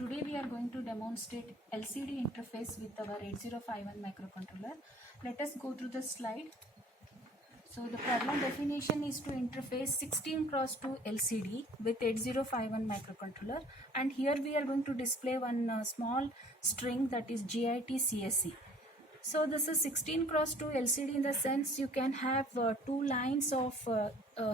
Today we are going to demonstrate LCD interface with our 8051 microcontroller. Let us go through the slide. So the problem definition is to interface 16 cross 2 LCD with 8051 microcontroller, and here we are going to display one small string, that is GIT CSE. So this is 16 cross 2 LCD in the sense you can have two lines of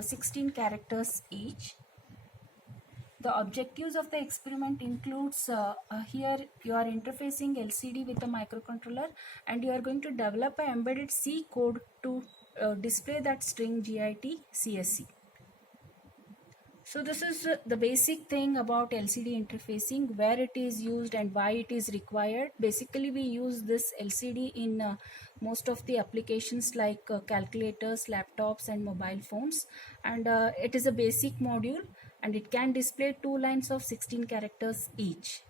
16 characters each. The objectives of the experiment includes here you are interfacing LCD with a microcontroller, and you are going to develop an embedded C code to display that string GIT CSE. So this is the basic thing about LCD interfacing, where it is used and why it is required. Basically we use this LCD in most of the applications like calculators, laptops and mobile phones, and it is a basic module and it can display two lines of 16 characters each.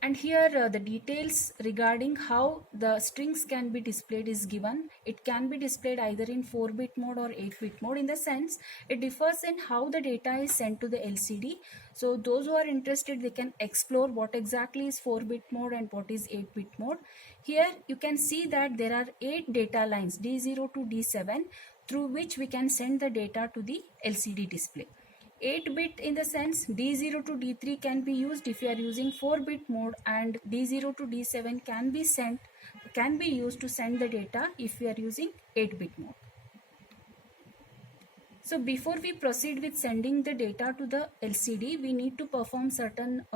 And here the details regarding how the strings can be displayed is given. It can be displayed either in 4-bit mode or 8-bit mode. In the sense it differs in how the data is sent to the LCD. So those who are interested, they can explore what exactly is 4-bit mode and what is 8-bit mode. Here you can see that there are 8 data lines D0 to D7 through which we can send the data to the LCD display. 8-bit in the sense D0 to D3 can be used if you are using 4-bit mode, and D0 to D7 can be used to send the data if you are using 8-bit mode. So before we proceed with sending the data to the LCD, we need to perform certain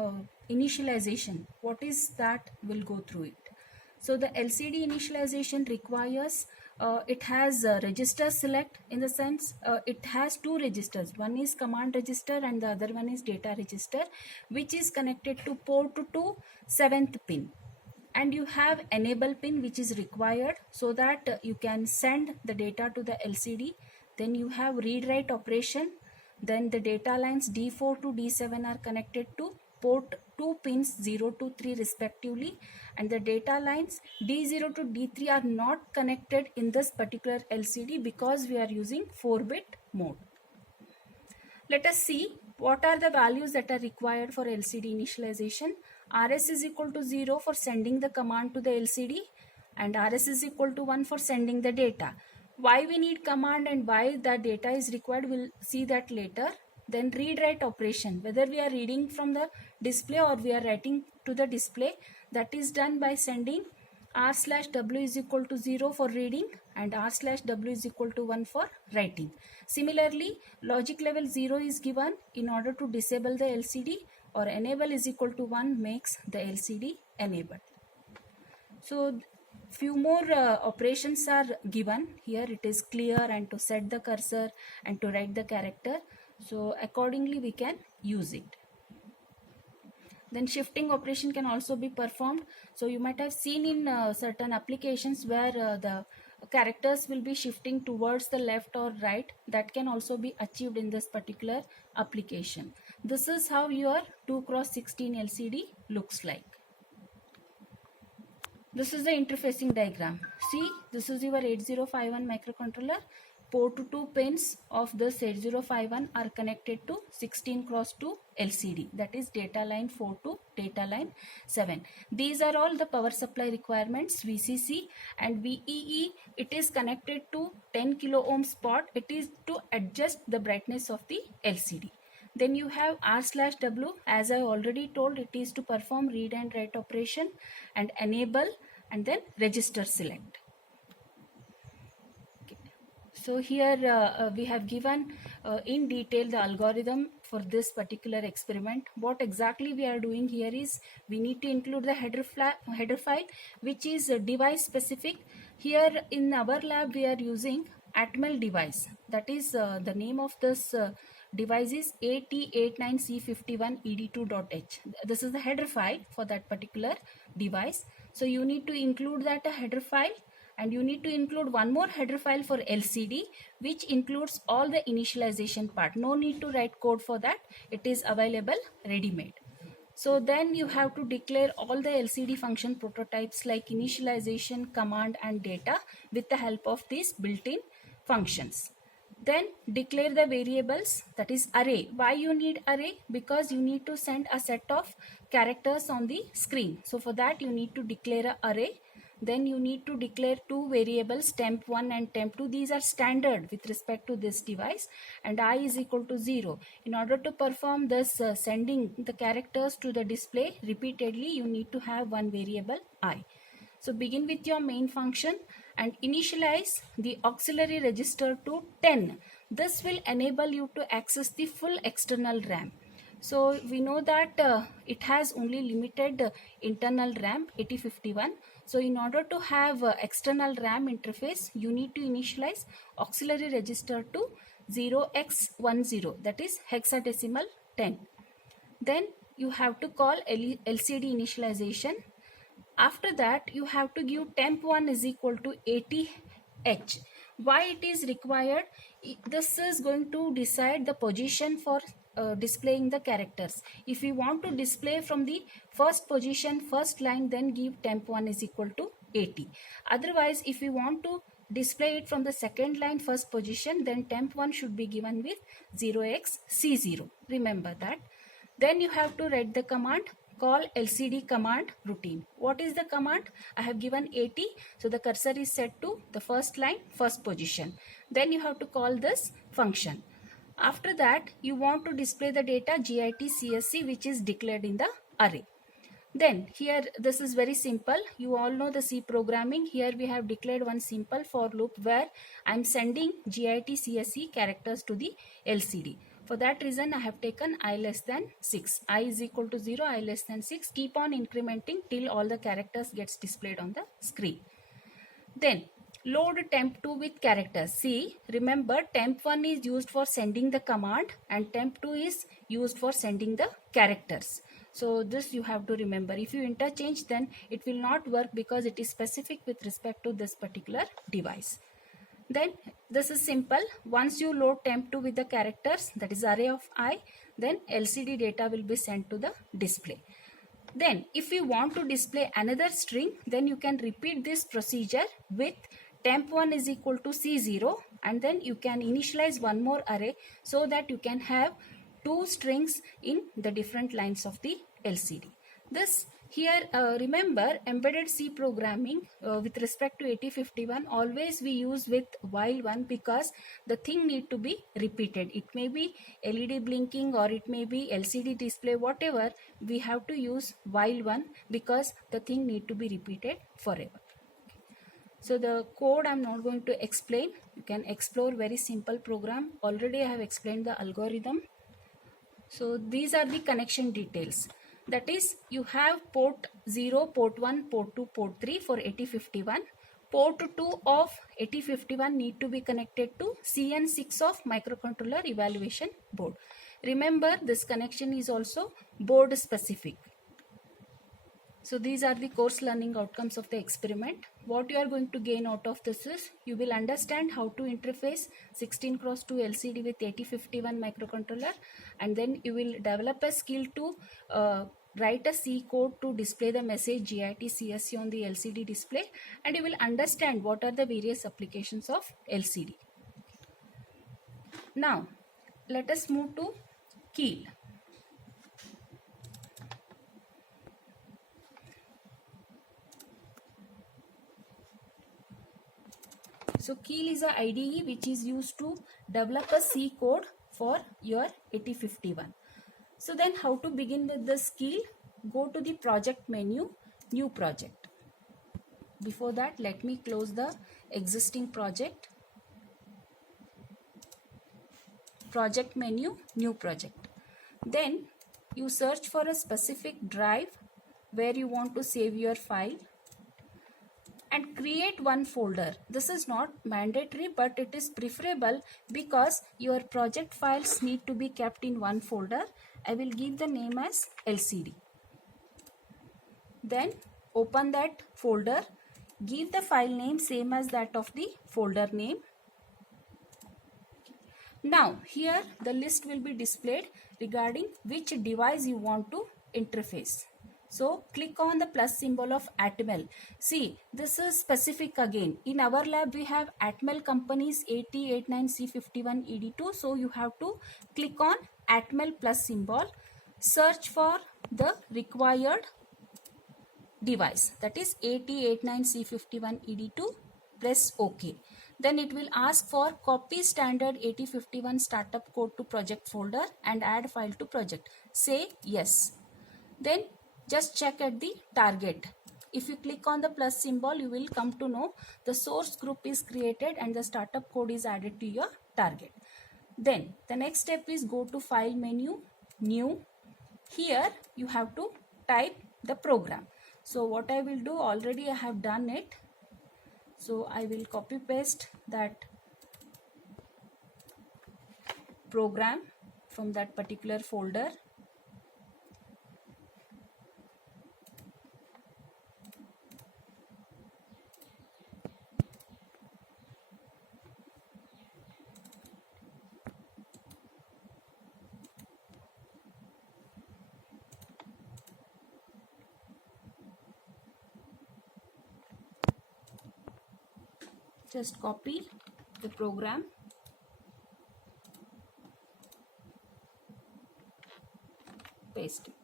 initialization. What is that? We'll go through it. So the LCD initialization requires it has register select, in the sense it has two registers. One is command register and the other one is data register, which is connected to port 2 7th pin. And you have enable pin, which is required so that you can send the data to the LCD. Then you have read write operation. Then the data lines D4 to D7 are connected to port 2 pins 0 to 3 respectively, and the data lines D0 to D3 are not connected in this particular LCD because we are using 4-bit mode. Let us see what are the values that are required for LCD initialization. RS is equal to 0 for sending the command to the LCD, and RS is equal to 1 for sending the data. Why we need command and why the data is required, we'll see that later. Then read write operation, whether we are reading from the display or we are writing to the display, that is done by sending r/w is equal to 0 for reading and r/w is equal to 1 for writing. Similarly, logic level 0 is given in order to disable the LCD, or enable is equal to 1 makes the LCD enabled. So few more operations are given here. It is clear and to set the cursor and to write the character. So accordingly we can use it. Then shifting operation can also be performed. So you might have seen in certain applications where the characters will be shifting towards the left or right. That can also be achieved in this particular application. This is how your 2x16 LCD looks like. This is the interfacing diagram. See, this is your 8051 microcontroller. Port 2 pins of this 8051 are connected to 16x2 LCD, that is data line 4 to data line 7. These are all the power supply requirements. VCC and VEE, it is connected to 10 kilo ohms port. It is to adjust the brightness of the LCD. Then you have r/w, as I already told, it is to perform read and write operation, and enable, and then register select. So here we have given in detail the algorithm for this particular experiment. What exactly we are doing here is we need to include the header file, which is device specific. Here in our lab we are using Atmel device. That is the name of this device is AT89C51ED2.h. This is the header file for that particular device. So you need to include that header file. And you need to include one more header file for LCD, which includes all the initialization part. No need to write code for that. It is available ready-made. So then you have to declare all the LCD function prototypes like initialization, command and data with the help of these built-in functions. Then declare the variables, that is array. Why you need array? Because you need to send a set of characters on the screen. So for that you need to declare a array. Then you need to declare two variables, temp1 and temp2. These are standard with respect to this device, and I is equal to 0. In order to perform this sending the characters to the display repeatedly, you need to have one variable I. So begin with your main function and initialize the auxiliary register to 10. This will enable you to access the full external RAM. So we know that it has only limited internal RAM 8051. So in order to have external RAM interface, you need to initialize auxiliary register to 0x10, that is hexadecimal 10. Then you have to call LCD initialization. After that you have to give temp1 is equal to 80H. Why it is required? This is going to decide the position for displaying the characters. If you want to display from the first position, first line, then give temp1 is equal to 80. Otherwise, if you want to display it from the second line, first position, then temp1 should be given with 0xC0. Remember that. Then you have to write the command, call LCD command routine. What is the command? I have given 80, so the cursor is set to the first line, first position. Then you have to call this function. After that, you want to display the data GIT-CSC, which is declared in the array. Then here, this is very simple. You all know the C programming. Here we have declared one simple for loop where I am sending GIT-CSC characters to the LCD. For that reason, I have taken I less than 6. I is equal to 0, I less than 6. Keep on incrementing till all the characters gets displayed on the screen. Then load temp2 with characters. See, remember temp1 is used for sending the command and temp2 is used for sending the characters. So this you have to remember. If you interchange, then it will not work because it is specific with respect to this particular device. Then this is simple. Once you load temp2 with the characters, that is array of I, then LCD data will be sent to the display. Then if you want to display another string, then you can repeat this procedure with temp1 is equal to C0, and then you can initialize one more array so that you can have two strings in the different lines of the LCD. This here, remember, embedded C programming with respect to 8051, always we use with while one because the thing need to be repeated. It may be LED blinking or it may be LCD display, whatever, we have to use while one because the thing need to be repeated forever. So the code I am not going to explain. You can explore very simple program. Already I have explained the algorithm. So these are the connection details. That is, you have port 0, port 1, port 2, port 3 for 8051. Port 2 of 8051 need to be connected to CN6 of microcontroller evaluation board. Remember, this connection is also board specific. So these are the course learning outcomes of the experiment. What you are going to gain out of this is, you will understand how to interface 16x2 LCD with 8051 microcontroller, and then you will develop a skill to write a C code to display the message GIT-CSC on the LCD display, and you will understand what are the various applications of LCD. Now let us move to Keil. So Keil is a IDE which is used to develop a C code for your 8051. So then how to begin with this Keil? Go to the project menu, new project. Before that, let me close the existing project. Project menu, new project. Then you search for a specific drive where you want to save your file and create one folder. This is not mandatory, but it is preferable because your project files need to be kept in one folder. I will give the name as LCD. Then open that folder, give the file name same as that of the folder name. Now here the list will be displayed regarding which device you want to interface. So click on the plus symbol of Atmel. See, this is specific again. In our lab, we have Atmel companies 8089C51ED2. So you have to click on Atmel plus symbol, search for the required device, that is 8089C51ED2, press OK. Then it will ask for copy standard 8051 startup code to project folder and add file to project. Say yes. Then just check at the target. If you click on the plus symbol, you will come to know the source group is created and the startup code is added to your target. Then the next step is go to file menu, new. Here you have to type the program. So what I will do, already I have done it. So I will copy paste that program from that particular folder. Just copy the program, paste it.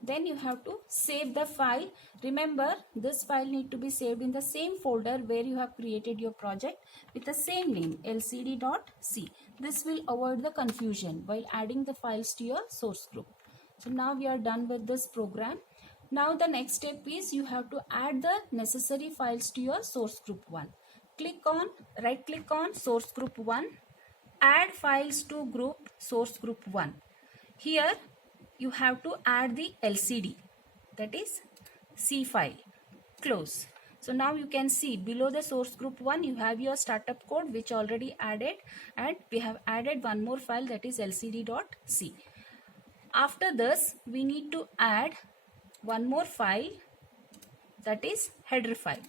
Then you have to save the file. Remember, this file need to be saved in the same folder where you have created your project with the same name, lcd.c. This will avoid the confusion while adding the files to your source group. So now we are done with this program. Now the next step is you have to add the necessary files to your source group 1. Right click on source group 1, add files to group source group 1. Here you have to add the LCD, that is C file, close. So now you can see below the source group 1 you have your startup code which already added, and we have added one more file, that is lcd.c. After this we need to add one more file, that is header file.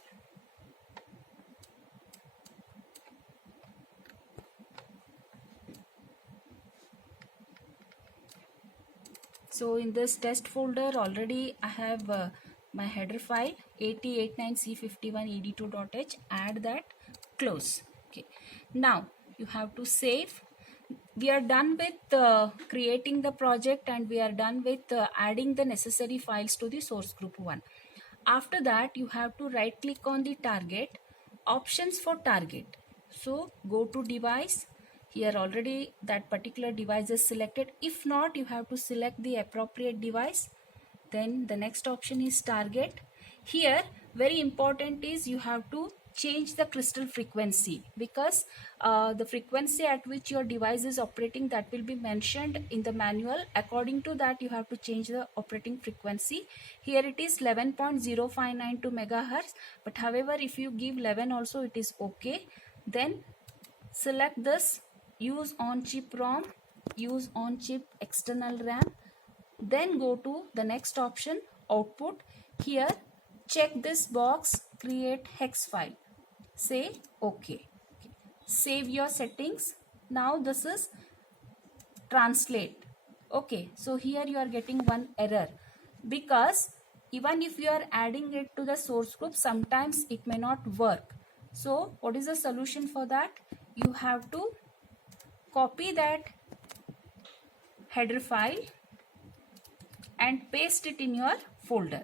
So in this test folder already I have my header file 8089c51ed2.h. Add that, close. Okay. Now you have to save. We are done with creating the project and we are done with adding the necessary files to the source group 1. After that you have to right click on the target, options for target. So go to device. Here already that particular device is selected. If not, you have to select the appropriate device. Then the next option is target. Here very important is you have to change the crystal frequency, because the frequency at which your device is operating, that will be mentioned in the manual. According to that you have to change the operating frequency. Here it is 11.0592 megahertz, but however if you give 11 also it is okay. Then select this use on chip ROM, use on chip external RAM. Then go to the next option, output. Here check this box, create hex file, say okay. Save your settings. Now this is translate. Okay, so here you are getting one error, because even if you are adding it to the source group, sometimes it may not work. So what is the solution for that? You have to copy that header file and paste it in your folder.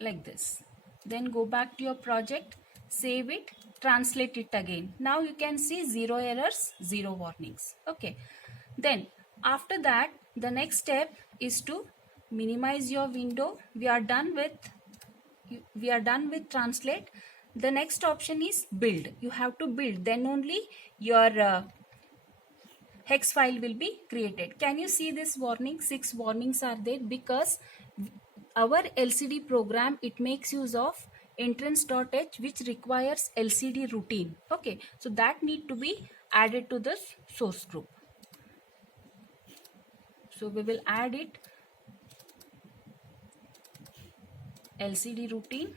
Like this. Then go back to your project, save it, translate it again. Now you can see 0 errors, 0 warnings. Okay. Then after that the next step is to minimize your window. We are done with translate. The next option is build. You have to build, then only your hex file will be created. Can you see this warning? 6 warnings are there, because our LCD program, it makes use of entrance.h, which requires LCD routine. Okay, so that need to be added to the source group. So we will add it, LCD routine.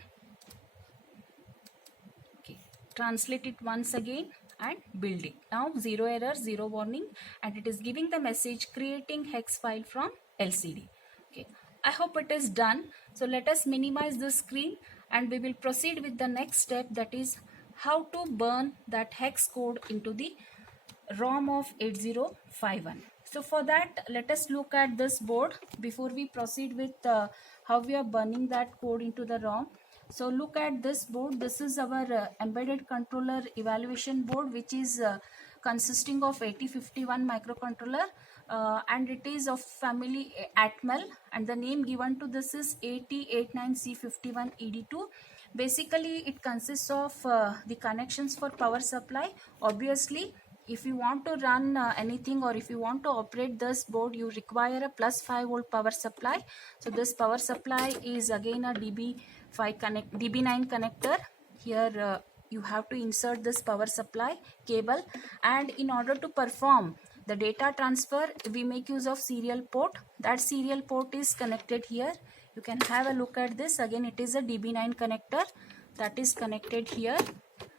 Okay, translate it once again, and building. Now zero error, zero warning, and it is giving the message creating hex file from LCD. Okay, I hope it is done. So let us minimize the screen and we will proceed with the next step, that is how to burn that hex code into the ROM of 8051. So for that, let us look at this board before we proceed with how we are burning that code into the ROM. So look at this board. This is our embedded controller evaluation board, which is consisting of 8051 microcontroller, and it is of family Atmel, and the name given to this is 8089C51ED2. Basically, it consists of the connections for power supply. Obviously, if you want to run anything, or if you want to operate this board, you require a plus 5 volt power supply. So this power supply is again a DB9 connector. Here you have to insert this power supply cable, and in order to perform the data transfer, we make use of serial port. That serial port is connected here. You can have a look at this. Again, it is a DB9 connector that is connected here.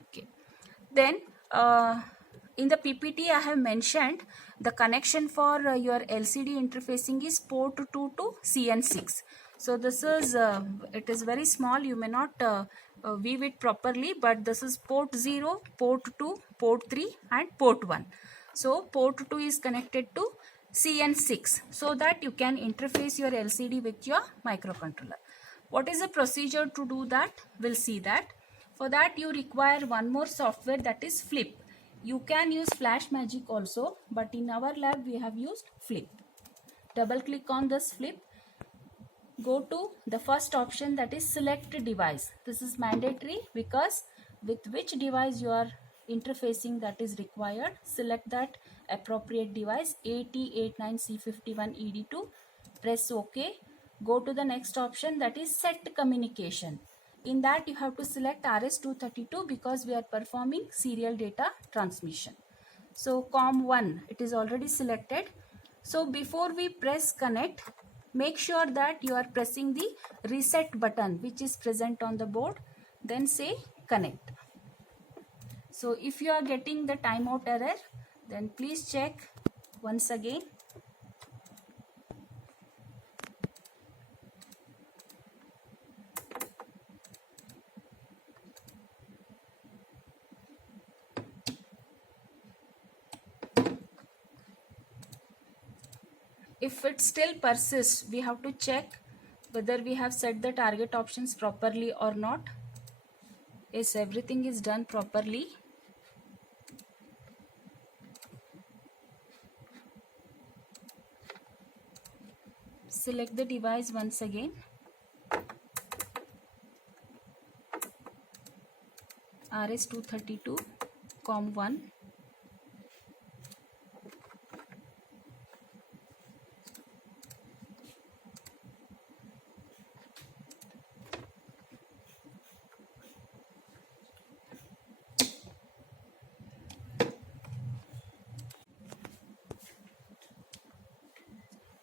Okay. Then in the PPT, I have mentioned the connection for your LCD interfacing is port 2 to CN6. So this is, it is very small, you may not view it properly, but this is port 0, port 2, port 3 and port 1. So port 2 is connected to CN6 so that you can interface your LCD with your microcontroller. What is the procedure to do that? We'll see that. For that, you require one more software, that is Flip. You can use FlashMagic also, but in our lab we have used Flip. Double click on this Flip. Go to the first option, that is select device. This is mandatory because with which device you are interfacing, that is required. Select that appropriate device, 8089C51ED2. Press OK. Go to the next option, that is set communication. In that you have to select RS232 because we are performing serial data transmission. So COM1, it is already selected. So before we press connect, make sure that you are pressing the reset button which is present on the board. Then say connect. So if you are getting the timeout error, then please check once again. If it still persists, we have to check whether we have set the target options properly or not. Yes, everything is done properly. Select the device once again. RS232, COM1.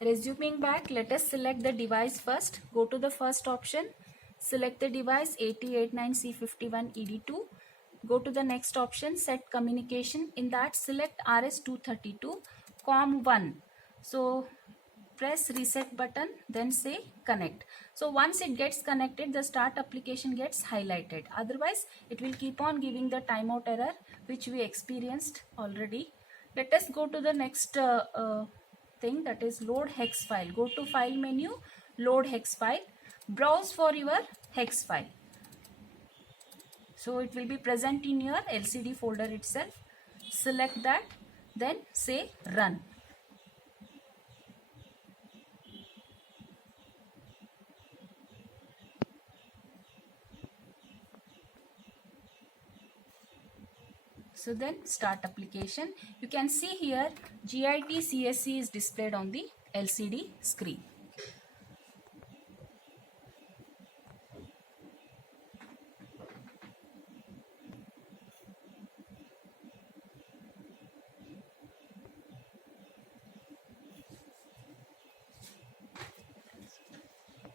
Resuming back, let us select the device first. Go to the first option, select the device 8089C51ED2. Go to the next option, set communication. In that, select RS232, COM1. So press reset button, then say connect. So once it gets connected, the start application gets highlighted. Otherwise, it will keep on giving the timeout error which we experienced already. Let us go to the next thing, that is load hex file. Go to file menu, load hex file, browse for your hex file. So it will be present in your LCD folder itself. Select that, then say run. So then start application. You can see here GIT CSC is displayed on the LCD screen.